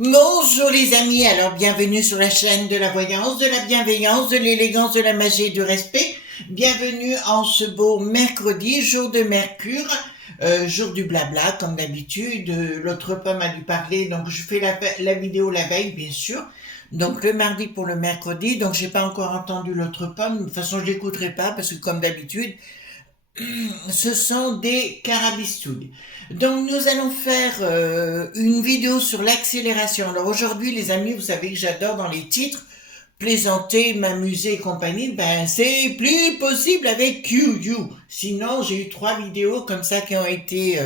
Bonjour les amis, alors bienvenue sur la chaîne de la voyance, de la bienveillance, de l'élégance, de la magie et du respect. Bienvenue en ce beau mercredi, jour de Mercure, jour du blabla comme d'habitude. L'autre pomme a dû parler, donc je fais la vidéo la veille bien sûr. Donc le mardi pour le mercredi, donc j'ai pas encore entendu l'autre pomme, de toute façon je l'écouterai pas parce que comme d'habitude, ce sont des carabistouilles. Donc nous allons faire une vidéo sur l'accélération. Alors aujourd'hui les amis, vous savez que j'adore dans les titres plaisanter, m'amuser et compagnie. Ben c'est plus possible avec QU. Sinon j'ai eu 3 vidéos comme ça qui ont été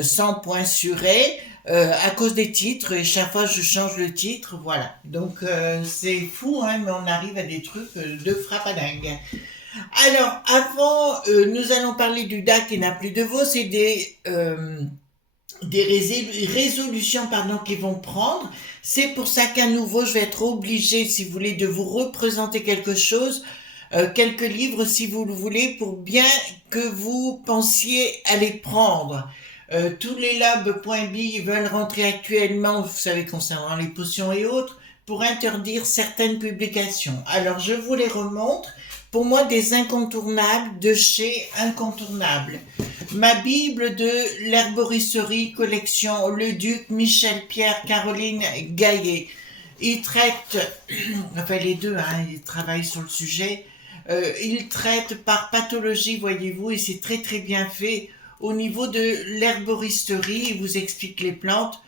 100 points surés à cause des titres et chaque fois je change le titre. Voilà. Donc c'est fou hein, mais on arrive à des trucs de frappe à dingue. Alors, avant, nous allons parler du DAC qui n'a plus de veau, c'est des résolutions pardon, qu'ils vont prendre. C'est pour ça qu'à nouveau, je vais être obligée, si vous voulez, de vous représenter quelque chose, quelques livres, si vous le voulez, pour bien que vous pensiez à les prendre. Tous les labs.bi veulent rentrer actuellement, vous savez, concernant les potions et autres, pour interdire certaines publications. Alors, je vous les remontre. Pour moi, des incontournables de chez Incontournables. Ma Bible de l'herboristerie, collection Le Duc, Michel Pierre, Caroline Gaillet. Ils traitent, enfin les deux, hein, ils travaillent sur le sujet. Ils traitent par pathologie, voyez-vous, et c'est très très bien fait. Au niveau de l'herboristerie, ils vous expliquent les plantes.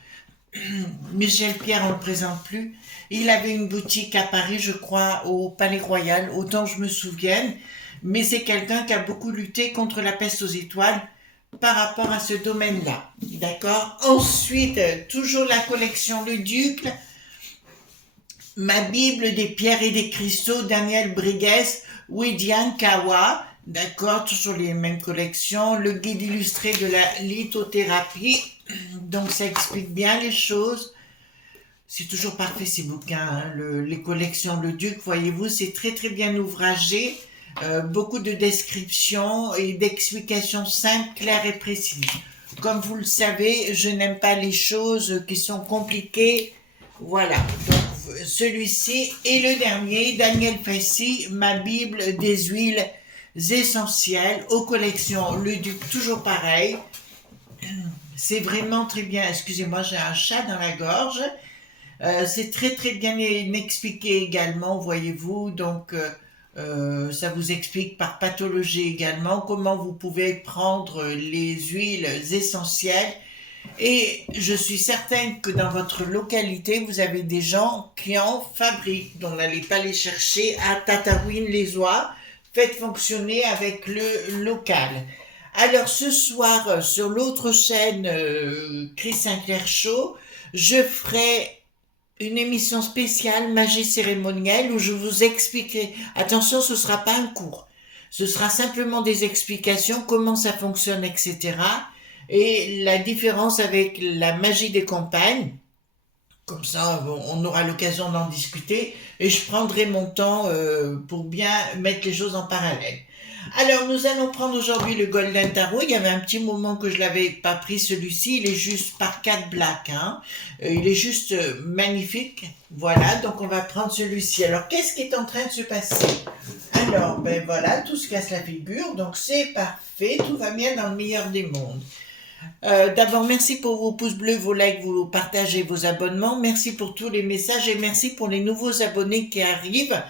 Michel Pierre, on ne le présente plus. Il avait une boutique à Paris, je crois, au Palais Royal, autant je me souvienne. Mais c'est quelqu'un qui a beaucoup lutté contre la peste aux étoiles par rapport à ce domaine-là. D'accord. Ensuite, toujours la collection Le Duc, ma Bible des pierres et des cristaux, Daniel Brigues, Widian Kawa. D'accord, toujours les mêmes collections. Le guide illustré de la lithothérapie. Donc ça explique bien les choses. C'est toujours parfait ces bouquins, hein. Les collections Le Duc, voyez-vous, c'est très très bien ouvragé. Beaucoup de descriptions et d'explications simples, claires et précises. Comme vous le savez, je n'aime pas les choses qui sont compliquées. Voilà. Donc celui-ci et le dernier, Daniel Passy, ma Bible des huiles essentielles aux collections Le Duc, toujours pareil. C'est vraiment très bien. Excusez-moi, j'ai un chat dans la gorge. C'est très très bien expliqué également, voyez-vous. Donc, ça vous explique par pathologie également comment vous pouvez prendre les huiles essentielles. Et je suis certaine que dans votre localité, vous avez des gens qui en fabriquent. Donc, n'allez pas les chercher à Tataouine-les-Oies. Faites fonctionner avec le local. Alors, ce soir, sur l'autre chaîne, Chris Sinclair Show, je ferai une émission spéciale magie cérémonielle où je vous expliquerai. Attention, ce ne sera pas un cours. Ce sera simplement des explications, comment ça fonctionne, etc. Et la différence avec la magie des campagnes. Comme ça, on aura l'occasion d'en discuter. Et je prendrai mon temps pour bien mettre les choses en parallèle. Alors, nous allons prendre aujourd'hui le Golden Tarot. Il y avait un petit moment que je l'avais pas pris celui-ci. Il est juste par 4 black. Hein. Il est juste magnifique. Voilà, donc on va prendre celui-ci. Alors, qu'est-ce qui est en train de se passer? Alors, ben voilà, tout se casse la figure. Donc, c'est parfait. Tout va bien dans le meilleur des mondes. D'abord, merci pour vos pouces bleus, vos likes, vos partages et vos abonnements. Merci pour tous les messages et merci pour les nouveaux abonnés qui arrivent.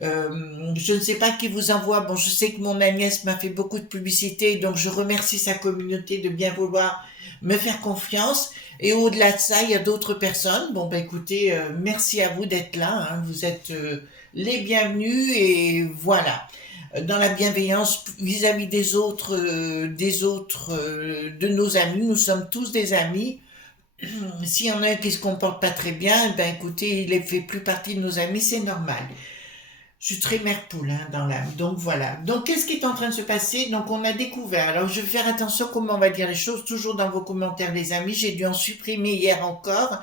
Je ne sais pas qui vous envoie. Bon, je sais que mon Agnès m'a fait beaucoup de publicité, donc je remercie sa communauté de bien vouloir me faire confiance. Et au-delà de ça, il y a d'autres personnes. Bon, ben écoutez, merci à vous d'être là. Hein. Vous êtes les bienvenus et voilà. Dans la bienveillance vis-à-vis des autres, de nos amis. Nous sommes tous des amis. S'il y en a un qui se comporte pas très bien, ben écoutez, il ne fait plus partie de nos amis, c'est normal. Je suis très mère poule hein, dans l'âme. Donc voilà. Donc qu'est-ce qui est en train de se passer? Donc on a découvert. Alors je vais faire attention comment on va dire les choses. Toujours dans vos commentaires les amis. J'ai dû en supprimer hier encore.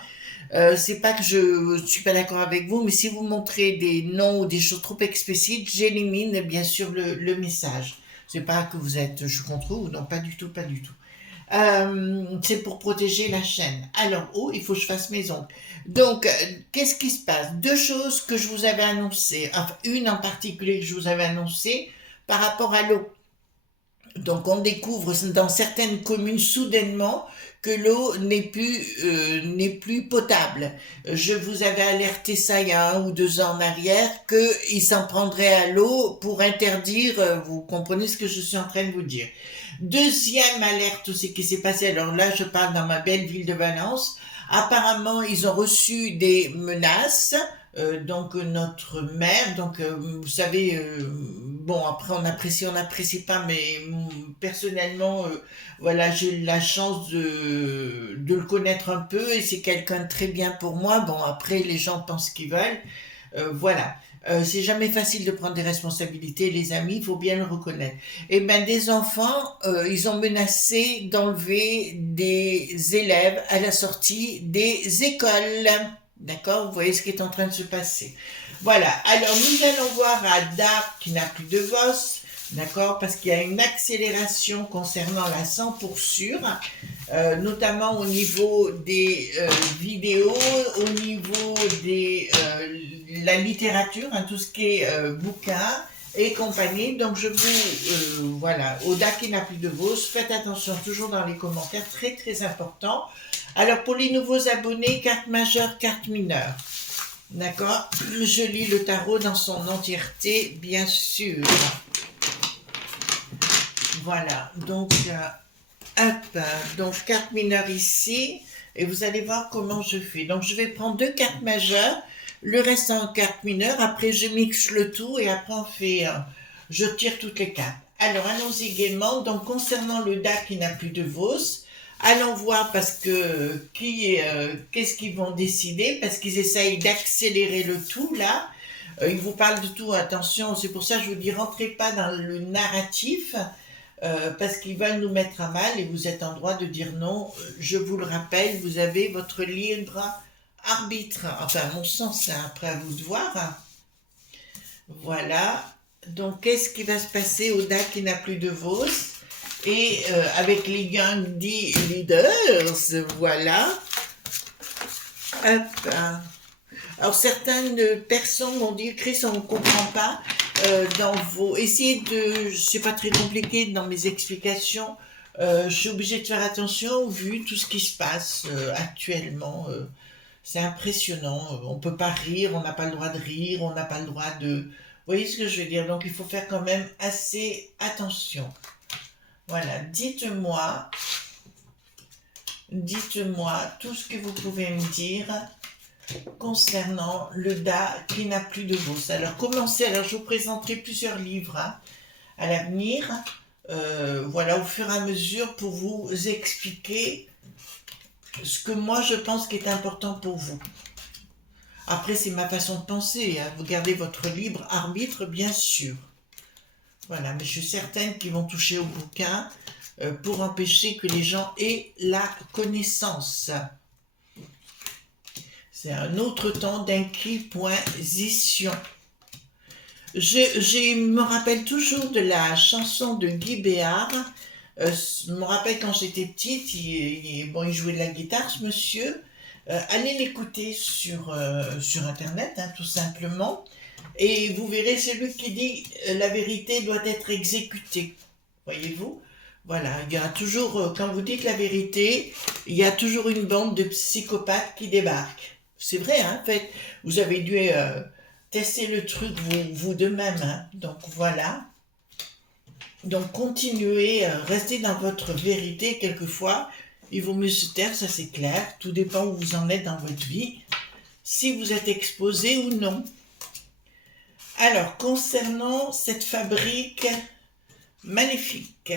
C'est pas que je suis pas d'accord avec vous, mais si vous montrez des noms ou des choses trop explicites, j'élimine bien sûr le message. C'est pas que vous êtes je suis contre vous. Non, pas du tout, pas du tout. C'est pour protéger la chaîne. Alors, oh, il faut que je fasse mes ongles. Donc, qu'est-ce qui se passe? Deux choses que je vous avais annoncées. Enfin, une en particulier que je vous avais annoncée par rapport à l'eau. Donc, on découvre dans certaines communes soudainement que l'eau n'est plus potable. Je vous avais alerté ça il y a 1 ou 2 ans en arrière qu'ils s'en prendraient à l'eau pour interdire. Vous comprenez ce que je suis en train de vous dire. Deuxième alerte aussi qui s'est passé. Alors là, je parle dans ma belle ville de Valence. Apparemment, ils ont reçu des menaces. Donc notre maire, donc vous savez, bon après on n'apprécie pas, mais personnellement, voilà, j'ai eu la chance de le connaître un peu et c'est quelqu'un de très bien pour moi. Bon après les gens pensent ce qu'ils veulent, voilà. C'est jamais facile de prendre des responsabilités, les amis, il faut bien le reconnaître. Et ben des enfants, ils ont menacé d'enlever des élèves à la sortie des écoles. D'accord? Vous voyez ce qui est en train de se passer. Voilà. Alors, nous allons voir à Dark qui n'a plus de boss. D'accord? Parce qu'il y a une accélération concernant la 100 pour sûr, notamment au niveau des vidéos, au niveau des la littérature, hein, tout ce qui est bouquins et compagnie. Donc, je vous... voilà. Oda qui n'a plus de boss. Faites attention toujours dans les commentaires. Très, très important. Alors, pour les nouveaux abonnés, carte majeure, carte mineure. D'accord? Je lis le tarot dans son entièreté, bien sûr. Voilà. Donc, hop. Donc, carte mineure ici. Et vous allez voir comment je fais. Donc, je vais prendre 2 cartes majeures. Le reste en carte mineure. Après, je mixe le tout. Et après, on fait... je tire toutes les cartes. Alors, allons-y gaiement. Donc, concernant le DAC qui n'a plus de Vos... Allons voir parce que qu'est-ce qu'ils vont décider parce qu'ils essayent d'accélérer le tout là. Ils vous parlent de tout, attention, c'est pour ça que je vous dis rentrez pas dans le narratif parce qu'ils veulent nous mettre à mal et vous êtes en droit de dire non. Je vous le rappelle, vous avez votre libre arbitre. Enfin, à mon sens, c'est après à vous de voir. Voilà. Donc, qu'est-ce qui va se passer au DAC qui n'a plus de Vos? Et avec les Young D Leaders, voilà. Hop. Alors certaines personnes m'ont dit, Chris, on ne comprend pas dans vos... Essayez de... C'est pas très compliqué dans mes explications. Je suis obligée de faire attention vu tout ce qui se passe actuellement. C'est impressionnant. On peut pas rire, on n'a pas le droit de rire, on n'a pas le droit de... Vous voyez ce que je veux dire? Donc il faut faire quand même assez attention. Voilà, dites-moi tout ce que vous pouvez me dire concernant le DA qui n'a plus de bourse. Alors, commencez, alors je vous présenterai plusieurs livres hein, à l'avenir, voilà, au fur et à mesure pour vous expliquer ce que moi je pense qui est important pour vous. Après, c'est ma façon de penser, hein. Vous gardez votre libre arbitre, bien sûr. Voilà, mais je suis certaine qu'ils vont toucher au bouquin pour empêcher que les gens aient la connaissance. C'est un autre temps d'inquisition. Je me rappelle toujours de la chanson de Guy Béard. Je me rappelle quand j'étais petite, il jouait de la guitare, ce monsieur. Allez l'écouter sur Internet, hein, tout simplement. Et vous verrez, c'est lui qui dit la vérité doit être exécutée. Voyez-vous? Voilà, il y a toujours, quand vous dites la vérité, il y a toujours une bande de psychopathes qui débarquent. C'est vrai, hein, en fait. Vous avez dû tester le truc vous de même. Hein. Donc voilà. Donc continuez, restez dans votre vérité quelquefois. Il vaut mieux se taire, ça c'est clair. Tout dépend où vous en êtes dans votre vie. Si vous êtes exposé ou non. Alors, concernant cette fabrique magnifique,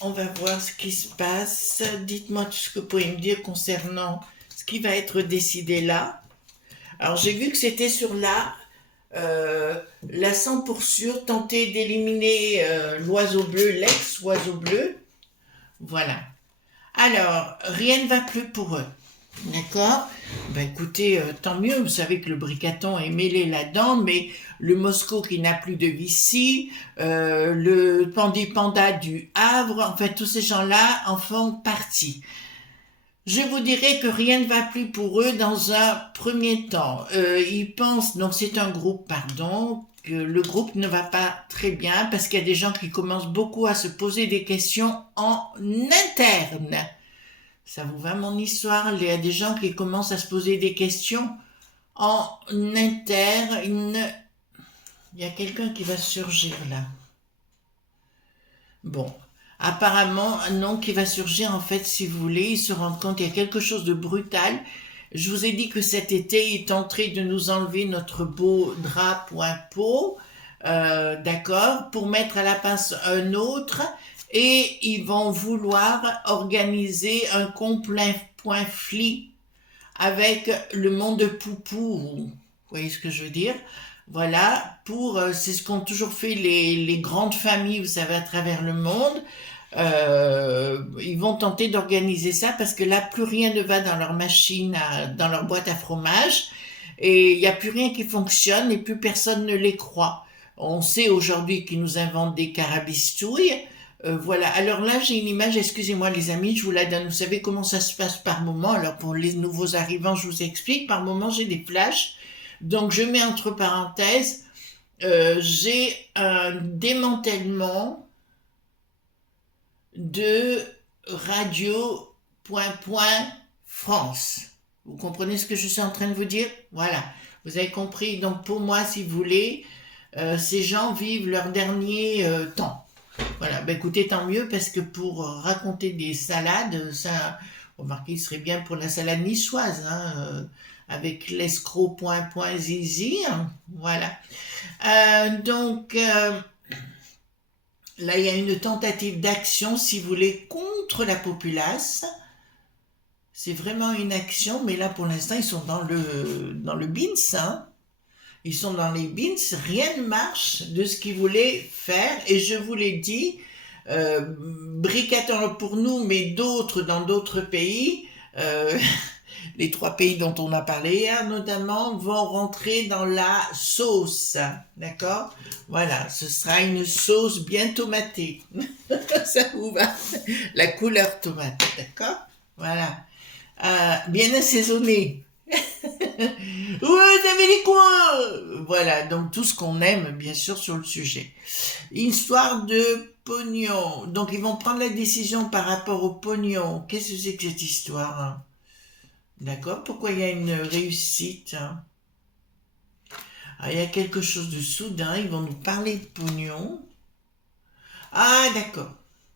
on va voir ce qui se passe. Dites-moi tout ce que vous pouvez me dire concernant ce qui va être décidé là. Alors, j'ai vu que c'était sur la 100 pour sûr, tenter d'éliminer l'oiseau bleu, l'ex-oiseau bleu. Voilà. Alors, rien ne va plus pour eux. D'accord? Ben écoutez, tant mieux, vous savez que le Bricaton est mêlé là-dedans, mais le Moscou qui n'a plus de Vichy, le Panda du Havre, en fait, tous ces gens-là en font partie. Je vous dirais que rien ne va plus pour eux dans un premier temps. Ils pensent, donc c'est un groupe, pardon, que le groupe ne va pas très bien parce qu'il y a des gens qui commencent beaucoup à se poser des questions en interne. Ça vous va mon histoire? Il y a des gens qui commencent à se poser des questions en interne. Il y a quelqu'un qui va surgir là. Bon, apparemment, un nom qui va surgir, en fait, si vous voulez, ils se rendent compte qu'il y a quelque chose de brutal. Je vous ai dit que cet été, il est en train de nous enlever notre beau drap point peau, d'accord, pour mettre à la place un autre, et ils vont vouloir organiser un complet point fli avec le monde de Poupou. Vous voyez ce que je veux dire? Voilà, c'est ce qu'ont toujours fait les grandes familles, vous savez, à travers le monde. Ils vont tenter d'organiser ça parce que là, plus rien ne va dans leur machine, dans leur boîte à fromage. Et il n'y a plus rien qui fonctionne et plus personne ne les croit. On sait aujourd'hui qu'ils nous inventent des carabistouilles. Voilà. Alors là, j'ai une image, excusez-moi les amis, je vous la donne. Vous savez comment ça se passe par moment. Alors pour les nouveaux arrivants, je vous explique. Par moment, j'ai des flashs. Donc je mets entre parenthèses, j'ai un démantèlement de radio France. Vous comprenez ce que je suis en train de vous dire? Voilà, vous avez compris. Donc pour moi, si vous voulez, ces gens vivent leur dernier temps. Voilà, ben écoutez, tant mieux, parce que pour raconter des salades, ça, remarquez, il serait bien pour la salade niçoise, hein, avec l'escroc point zizi, hein, voilà. Là, il y a une tentative d'action, si vous voulez, contre la populace. C'est vraiment une action, mais là, pour l'instant, ils sont dans le bins, hein. Ils sont dans les bins, rien ne marche de ce qu'ils voulaient faire, et je vous l'ai dit, Bricaton pour nous, mais d'autres dans d'autres pays, les 3 pays dont on a parlé hier notamment, vont rentrer dans la sauce, d'accord? Voilà, ce sera une sauce bien tomatée. Ça vous va? La couleur tomate, d'accord? Voilà. Bien assaisonnée. Ouais, vous avez les coins! Voilà, donc tout ce qu'on aime, bien sûr, sur le sujet. Histoire de pognon. Donc, ils vont prendre la décision par rapport au pognon. Qu'est-ce que c'est que cette histoire, hein? D'accord? Pourquoi il y a une réussite, hein? Ah, il y a quelque chose de soudain. Ils vont nous parler de pognon. Ah, d'accord.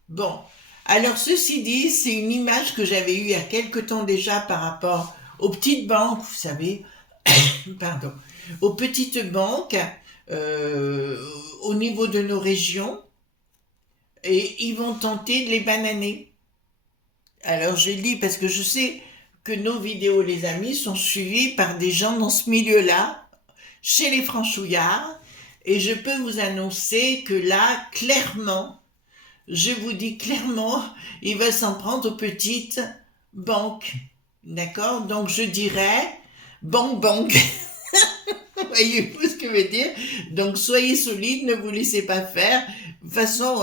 Bon. Alors, ceci dit, c'est une image que j'avais eue il y a quelque temps déjà par rapport aux petites banques, vous savez, pardon, aux petites banques au niveau de nos régions, et ils vont tenter de les bananer. Alors je le dis parce que je sais que nos vidéos, les amis, sont suivies par des gens dans ce milieu-là, chez les franchouillards, et je peux vous annoncer que là, clairement, je vous dis clairement, il va s'en prendre aux petites banques. D'accord? Donc je dirais, banque. Voyez-vous ce que je veux dire? Donc soyez solide, ne vous laissez pas faire. De toute façon,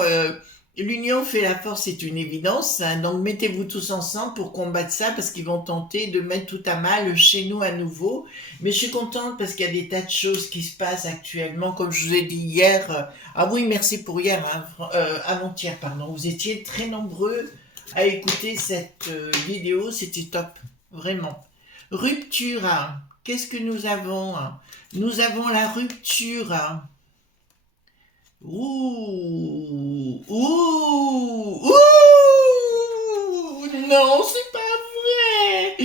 l'union fait la force, c'est une évidence, hein. Donc mettez-vous tous ensemble pour combattre ça, parce qu'ils vont tenter de mettre tout à mal chez nous à nouveau. Mais je suis contente parce qu'il y a des tas de choses qui se passent actuellement, comme je vous ai dit hier. Ah oui, merci pour hier, hein, avant-hier, pardon. Vous étiez très nombreux à écouter cette vidéo, c'était top, vraiment. Rupture, hein. Qu'est-ce que nous avons? Nous avons la rupture. Ouh, ouh, ouh, non, c'est pas vrai.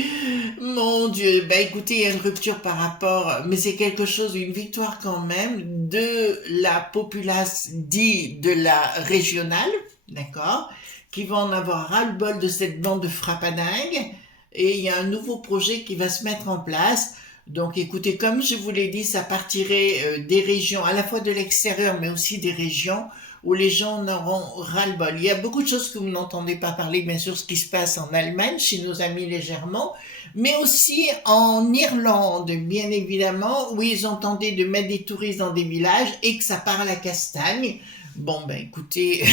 Mon Dieu, bah écoutez, il y a une rupture par rapport, mais c'est quelque chose, une victoire quand même de la populace dit de la régionale, d'accord, qui va en avoir ras-le-bol de cette bande de frappadingues, et il y a un nouveau projet qui va se mettre en place. Donc écoutez, comme je vous l'ai dit, ça partirait des régions, à la fois de l'extérieur, mais aussi des régions, où les gens en auront ras-le-bol. Il y a beaucoup de choses que vous n'entendez pas parler, bien sûr, ce qui se passe en Allemagne, chez nos amis légèrement, mais aussi en Irlande, bien évidemment, où ils ont tenté de mettre des touristes dans des villages et que ça part à la castagne. Bon, ben écoutez,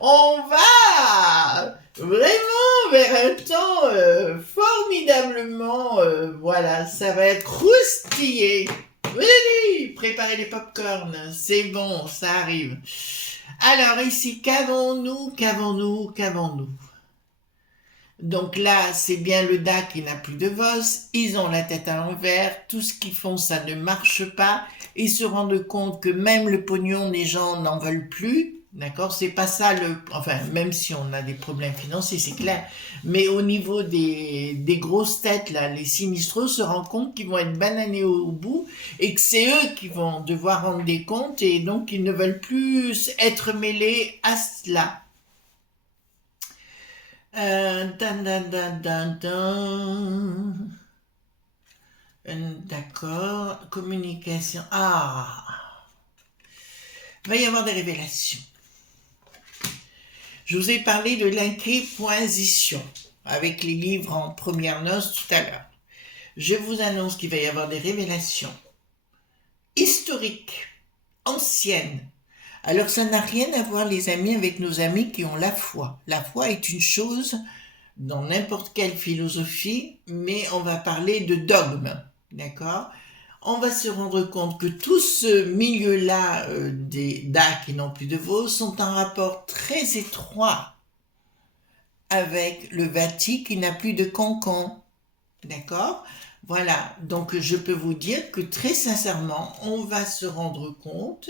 on va vraiment vers un temps formidablement, voilà, ça va être croustillé. Oui, préparez les pop-corn, c'est bon, ça arrive. Alors ici, qu'avons-nous? Donc là, c'est bien le DA qui n'a plus de VOS, ils ont la tête à l'envers, tout ce qu'ils font, ça ne marche pas, ils se rendent compte que même le pognon, les gens n'en veulent plus, d'accord? C'est pas ça enfin, même si on a des problèmes financiers, c'est clair, mais au niveau des grosses têtes, là, les sinistreux se rendent compte qu'ils vont être bananés au bout et que c'est eux qui vont devoir rendre des comptes et donc ils ne veulent plus être mêlés à cela. Dan, dan, dan, dan, dan. D'accord, communication. Ah, il va y avoir des révélations. Je vous ai parlé de l'inquisition avec les livres en première noce tout à l'heure. Je vous annonce qu'il va y avoir des révélations historiques, anciennes. Alors ça n'a rien à voir, les amis, avec nos amis qui ont la foi. La foi est une chose dans n'importe quelle philosophie, mais on va parler de dogme, d'accord? On va se rendre compte que tout ce milieu-là des DA qui n'ont plus de veau sont en rapport très étroit avec le Vati qui n'a plus de cancan, d'accord? Voilà, donc je peux vous dire que très sincèrement, on va se rendre compte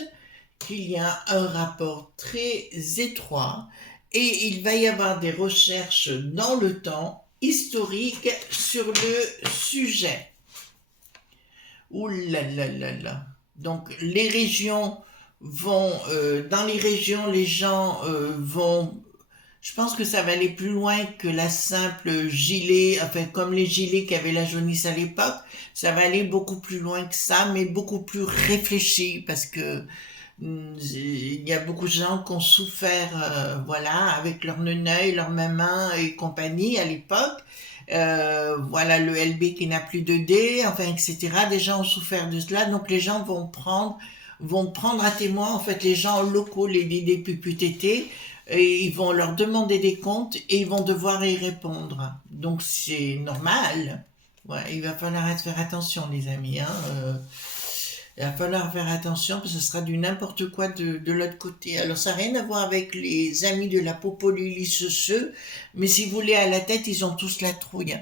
qu'il y a un rapport très étroit et il va y avoir des recherches dans le temps historiques sur le sujet. Ouh là là là là. Donc les régions vont, dans les régions, les gens vont, je pense que ça va aller plus loin que la simple gilet, enfin comme les gilets qui avaient la jaunisse à l'époque, ça va aller beaucoup plus loin que ça, mais beaucoup plus réfléchi parce que il y a beaucoup de gens qui ont souffert, voilà, avec leur neneuil, leur maman et compagnie à l'époque. Voilà, le LB qui n'a plus de D, enfin, etc. Des gens ont souffert de cela, donc les gens vont prendre à témoin, en fait, les gens locaux, les DDPPTT, et ils vont leur demander des comptes et ils vont devoir y répondre. Donc c'est normal. Ouais, il va falloir faire attention, les amis, hein. Il va falloir faire attention parce que ce sera du n'importe quoi de l'autre côté. Alors ça n'a rien à voir avec les amis de la Popoli-Ceux, mais si vous voulez, à la tête, ils ont tous la trouille.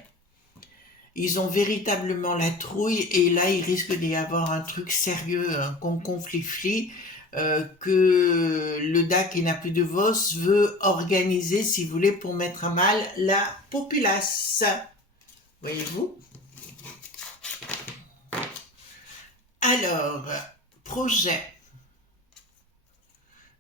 Ils ont véritablement la trouille et là, il risque d'y avoir un truc sérieux, un conflit que le DA qui n'a plus de VOS veut organiser, si vous voulez, pour mettre à mal la populace. Voyez-vous? Alors, projet.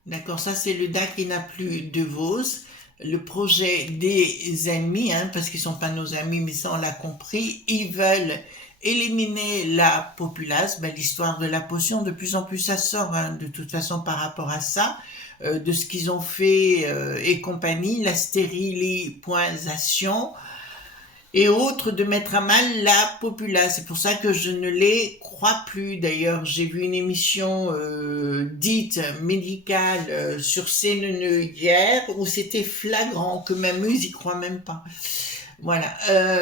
D'accord, ça c'est le DA qui n'a plus de VOS. Le projet des ennemis, hein, parce qu'ils ne sont pas nos amis, mais ça on l'a compris, ils veulent éliminer la populace. Ben, l'histoire de la potion, de plus en plus ça sort, hein, de toute façon par rapport à ça, de ce qu'ils ont fait et compagnie, la stérilisation et autres, de mettre à mal la populace. C'est pour ça que je ne les crois plus. D'ailleurs, j'ai vu une émission dite médicale sur CNN hier, où c'était flagrant, que même eux, ils y croient même pas. Voilà,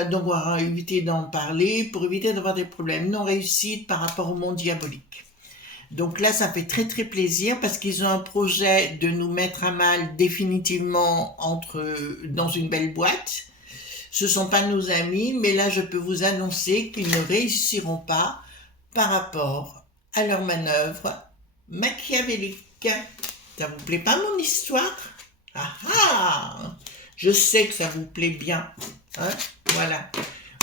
donc on va éviter d'en parler, pour éviter d'avoir des problèmes non réussites par rapport au monde diabolique. Donc là, ça fait très très plaisir, parce qu'ils ont un projet de nous mettre à mal définitivement dans une belle boîte. Ce ne sont pas nos amis, mais là je peux vous annoncer qu'ils ne réussiront pas par rapport à leur manœuvre machiavélique. Ça vous plaît pas mon histoire? Ah ah! Je sais que ça vous plaît bien. Hein? Voilà.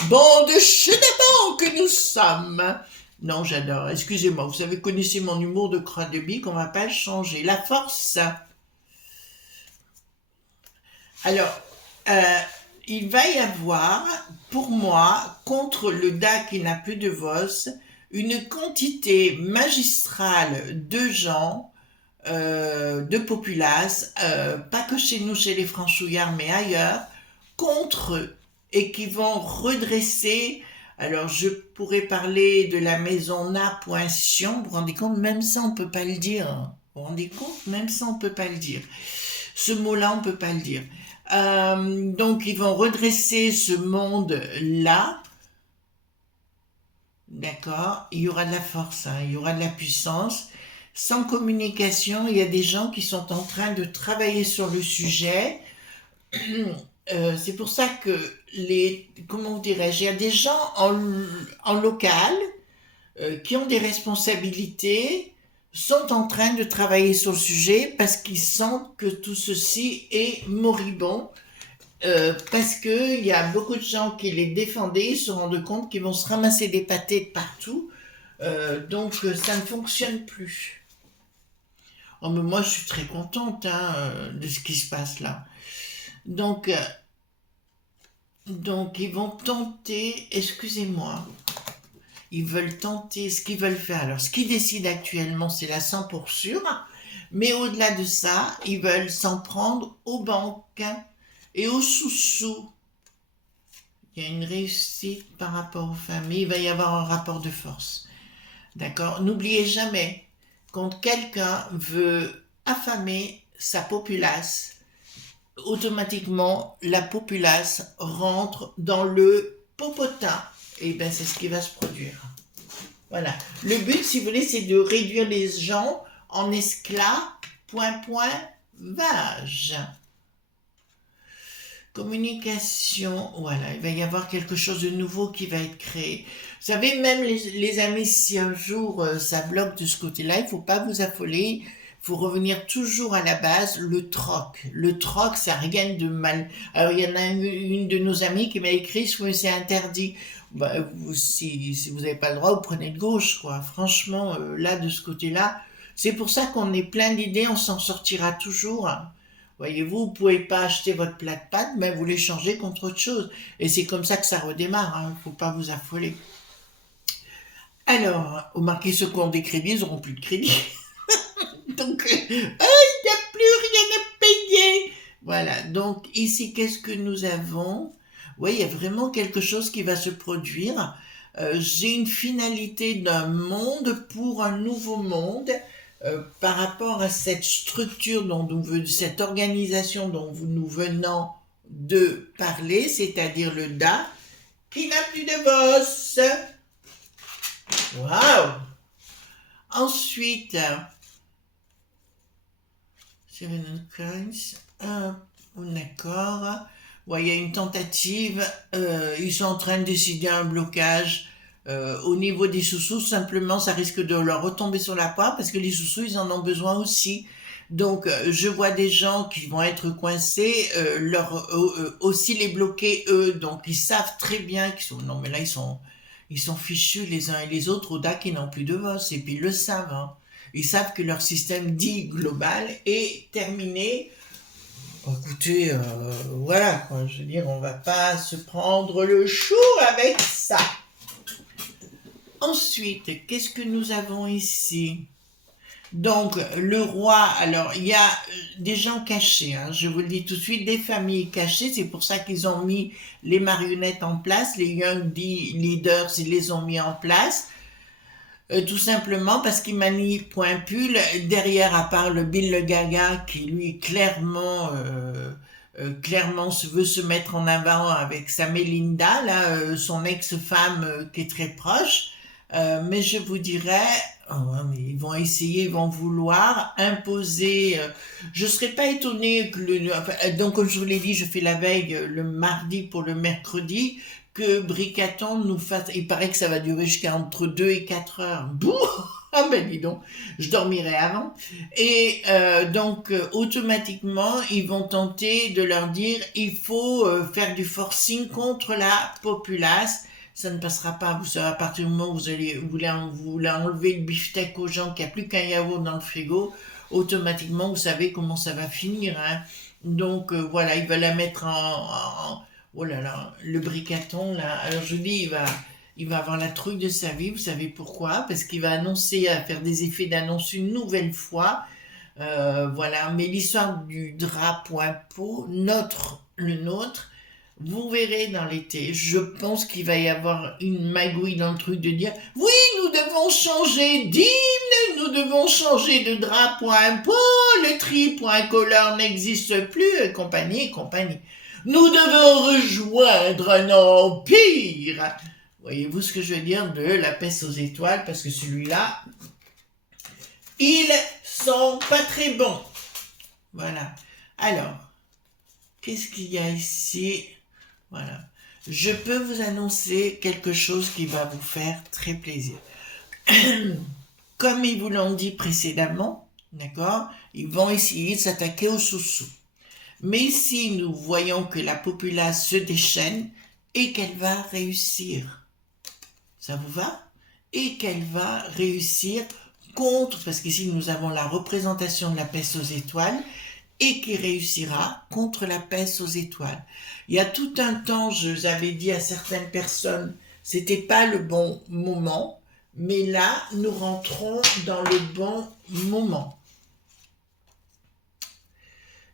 Bande de chenapans que nous sommes! Non, j'adore. Excusez-moi, vous savez, connaissez mon humour de croix de bique, on va pas le changer. La force. Alors, il va y avoir, pour moi, contre le DA qui n'a plus de VOS, une quantité magistrale de gens de populace, pas que chez nous, chez les franchouillards, mais ailleurs, contre eux, et qui vont redresser. Alors, je pourrais parler de la maison Na.Sion, vous vous rendez compte, même ça, on peut pas le dire. Vous vous rendez compte, même ça, on peut pas le dire. Ce mot-là, on peut pas le dire. Donc, ils vont redresser ce monde-là. D'accord? Il y aura de la force, hein, il y aura de la puissance. Sans communication, il y a des gens qui sont en train de travailler sur le sujet. C'est pour ça que comment dirais-je, il y a des gens en local qui ont des responsabilités, sont en train de travailler sur le sujet parce qu'ils sentent que tout ceci est moribond. Parce que il y a beaucoup de gens qui les défendaient, ils se rendent compte qu'ils vont se ramasser des pâtés de partout. Donc ça ne fonctionne plus. Oh, mais moi je suis très contente hein, de ce qui se passe là. Donc, donc ils vont tenter, excusez-moi, ils veulent tenter ce qu'ils veulent faire. Alors ce qu'ils décident actuellement c'est la 100 pour sûr, mais au-delà de ça, ils veulent s'en prendre aux banques et aux sous-sous. Il y a une réussite par rapport aux familles, il va y avoir un rapport de force. D'accord? N'oubliez jamais, quand quelqu'un veut affamer sa populace, automatiquement, la populace rentre dans le popotin. Et bien, c'est ce qui va se produire. Voilà. Le but, si vous voulez, c'est de réduire les gens en esclaves, vage. Communication, voilà, il va y avoir quelque chose de nouveau qui va être créé. Vous savez, même les amis, si un jour ça bloque de ce côté-là, il ne faut pas vous affoler, il faut revenir toujours à la base, le troc. Le troc, ça n'a rien de mal. Alors, il y en a une de nos amies qui m'a écrit, oui, c'est interdit. Bah, si vous n'avez pas le droit, vous prenez de gauche, quoi. Franchement, là, de ce côté-là, c'est pour ça qu'on est plein d'idées, on s'en sortira toujours. Voyez-vous, vous pouvez pas acheter votre plat de pâtes, mais vous l'échangez contre autre chose. Et c'est comme ça que ça redémarre, hein. Faut pas vous affoler. Alors, vous marquez ceux qui ont des crédits, ils n'auront plus de crédit. Donc, il n'y a plus rien à payer. Voilà, donc ici, qu'est-ce que nous avons? Oui, il y a vraiment quelque chose qui va se produire. J'ai une finalité d'un monde pour un nouveau monde. Par rapport à cette structure cette organisation dont nous venons de parler, c'est-à-dire le DA, qui n'a plus de boss. Waouh! Ensuite, Seven of Coins, d'accord. Ouais, il y a une tentative, ils sont en train de décider un blocage. Au niveau des sous-sous, simplement, ça risque de leur retomber sur la poire parce que les sous-sous, ils en ont besoin aussi. Donc, je vois des gens qui vont être coincés, aussi les bloquer eux. Donc, ils savent très bien qu'ils sont. Non, mais là, ils sont fichus les uns et les autres au DAC qui n'ont plus de voix. Et puis, ils le savent. Hein. Ils savent que leur système dit global est terminé. Écoutez, voilà, quoi. Je veux dire, on va pas se prendre le chou avec ça. Ensuite, qu'est-ce que nous avons ici? Donc, le roi, alors, il y a des gens cachés, hein, je vous le dis tout de suite, des familles cachées, c'est pour ça qu'ils ont mis les marionnettes en place, les Young Leaders, ils les ont mis en place, tout simplement parce qu'ils manient point pull, derrière, à part le Bill le Gaga, qui lui, clairement veut se mettre en avant avec sa Melinda, là, son ex-femme qui est très proche, mais je vous dirais, oh, ouais, mais ils vont essayer, ils vont vouloir imposer. Je ne serais pas étonnée que donc comme je vous l'ai dit, je fais la veille le mardi pour le mercredi que Bricaton nous fasse. Il paraît que ça va durer jusqu'à entre 2 et 4 heures. Bouh! Ah ben dis donc, je dormirai avant. Et donc automatiquement, ils vont tenter de leur dire il faut faire du forcing contre la populace. Ça ne passera pas. Vous savez, à partir du moment où vous voulez enlever le beefsteak aux gens, qu'il n'y a plus qu'un yaourt dans le frigo, automatiquement, vous savez comment ça va finir. Hein. Donc voilà, ils veulent la mettre oh là là, le bricaton là. Alors je dis, il va avoir la trouille de sa vie. Vous savez pourquoi? Parce qu'il va annoncer, faire des effets d'annonce une nouvelle fois. Voilà, mais l'histoire du drap point peau, le nôtre, vous verrez dans l'été, je pense qu'il va y avoir une magouille dans le truc de dire oui, nous devons changer d'hymne, nous devons changer de drap point peau, le tri point couleur n'existe plus, et compagnie, et compagnie. Nous devons rejoindre un empire. Voyez-vous ce que je veux dire de la peste aux étoiles, parce que celui-là, ils sont pas très bons. Voilà. Alors, qu'est-ce qu'il y a ici? Voilà. Je peux vous annoncer quelque chose qui va vous faire très plaisir. Comme ils vous l'ont dit précédemment, d'accord, ils vont essayer de s'attaquer aux sous-sous. Mais ici, nous voyons que la populace se déchaîne et qu'elle va réussir. Ça vous va? Et qu'elle va réussir contre, parce qu'ici nous avons la représentation de la peste aux étoiles, et qui réussira contre la peste aux étoiles. Il y a tout un temps, je vous avais dit à certaines personnes, c'était pas le bon moment, mais là, nous rentrons dans le bon moment.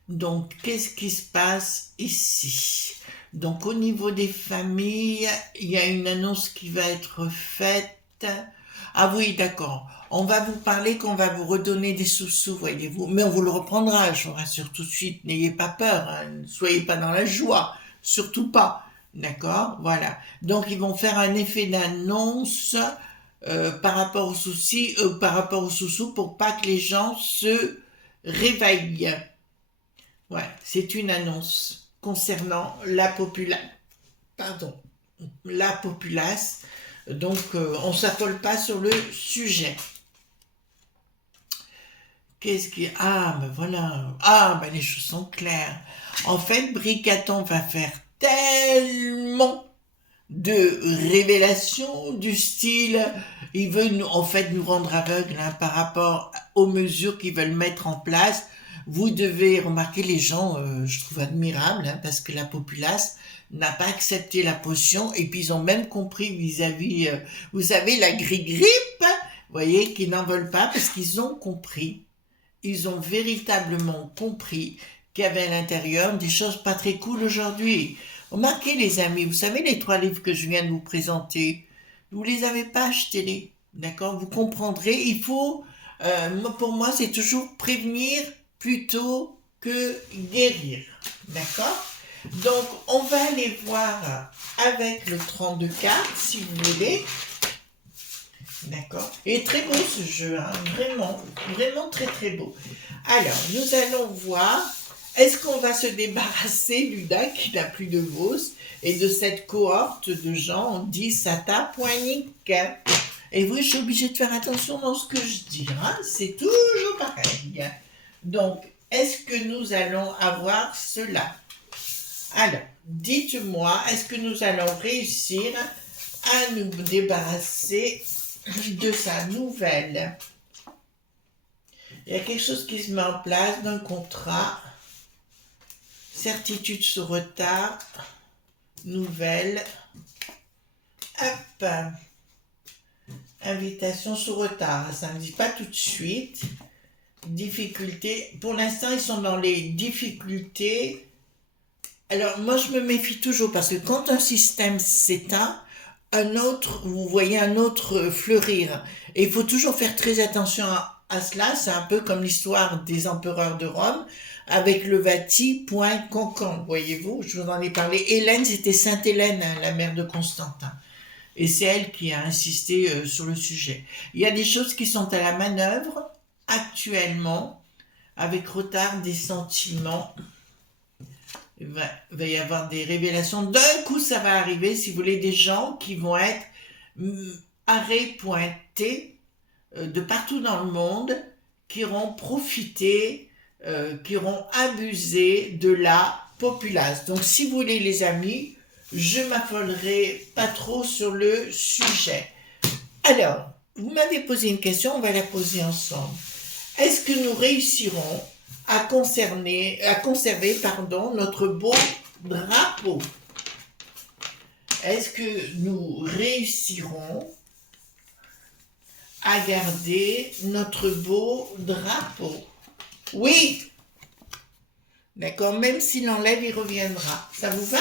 Donc, qu'est-ce qui se passe ici? Donc, au niveau des familles, il y a une annonce qui va être faite. Ah oui, d'accord. On va vous parler qu'on va vous redonner des sous-sous, voyez-vous. Mais on vous le reprendra, je vous rassure tout de suite. N'ayez pas peur, hein. Ne soyez pas dans la joie. Surtout pas. D'accord? Voilà. Donc, ils vont faire un effet d'annonce par rapport aux soucis, par rapport aux sous-sous pour pas que les gens se réveillent. Ouais, c'est une annonce concernant la populace. Donc, on ne s'affole pas sur le sujet. Qu'est-ce qui... Ah, ben voilà. Ah, ben les choses sont claires. En fait, Bricaton va faire tellement de révélations du style... Il veut en fait nous rendre aveugles hein, par rapport aux mesures qu'ils veulent mettre en place. Vous devez remarquer les gens, je trouve admirable, hein, parce que la populace n'a pas accepté la potion, et puis ils ont même compris vis-à-vis, vous savez, la grippe, vous voyez, qu'ils n'en veulent pas, parce qu'ils ont compris, ils ont véritablement compris qu'il y avait à l'intérieur des choses pas très cool aujourd'hui. Remarquez les amis, vous savez les 3 livres que je viens de vous présenter, vous les avez pas achetés, d'accord? Vous comprendrez, il faut, pour moi c'est toujours prévenir plutôt que guérir, d'accord? Donc, on va aller voir avec le 32 cartes, si vous voulez. D'accord? Et très beau ce jeu, hein? Vraiment, vraiment très très beau. Alors, nous allons voir, est-ce qu'on va se débarrasser du DAC qui n'a plus de Vos et de cette cohorte de gens dit Sata Poignic. Et oui, je suis obligée de faire attention dans ce que je dis, hein? C'est toujours pareil. Donc, est-ce que nous allons avoir cela? Alors, dites-moi, est-ce que nous allons réussir à nous débarrasser de sa nouvelle? Il y a quelque chose qui se met en place d'un contrat, certitude sur retard, nouvelle, hop, invitation sur retard, ça ne me dit pas tout de suite, difficulté, pour l'instant ils sont dans les difficultés. Alors, moi, je me méfie toujours parce que quand un système s'éteint, un autre, vous voyez un autre fleurir. Et il faut toujours faire très attention à cela. C'est un peu comme l'histoire des empereurs de Rome avec le Vati, point Cancan. Voyez-vous, je vous en ai parlé. Hélène, c'était Sainte Hélène, la mère de Constantin. Et c'est elle qui a insisté sur le sujet. Il y a des choses qui sont à la manœuvre actuellement avec retard des sentiments. Il va y avoir des révélations. D'un coup, ça va arriver, si vous voulez, des gens qui vont être pointés de partout dans le monde, qui auront profité, qui auront abusé de la populace. Donc, si vous voulez, les amis, je m'affolerai pas trop sur le sujet. Alors, vous m'avez posé une question, on va la poser ensemble. Est-ce que nous réussirons à conserver notre beau drapeau? Est-ce que nous réussirons à garder notre beau drapeau? Oui, d'accord, même s'il enlève, il reviendra. Ça vous va?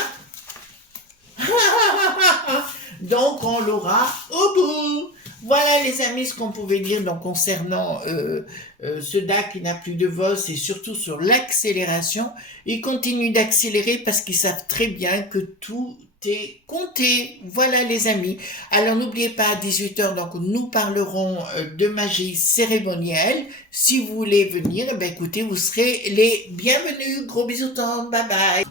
Donc, on l'aura au bout. Voilà, les amis, ce qu'on pouvait dire donc, concernant ce DAC qui n'a plus de vol, c'est surtout sur l'accélération. Ils continuent d'accélérer parce qu'ils savent très bien que tout est compté. Voilà, les amis. Alors, n'oubliez pas, à 18 heures, donc, nous parlerons de magie cérémonielle. Si vous voulez venir, eh ben, écoutez, vous serez les bienvenus. Gros bisous, Tom. Bye bye.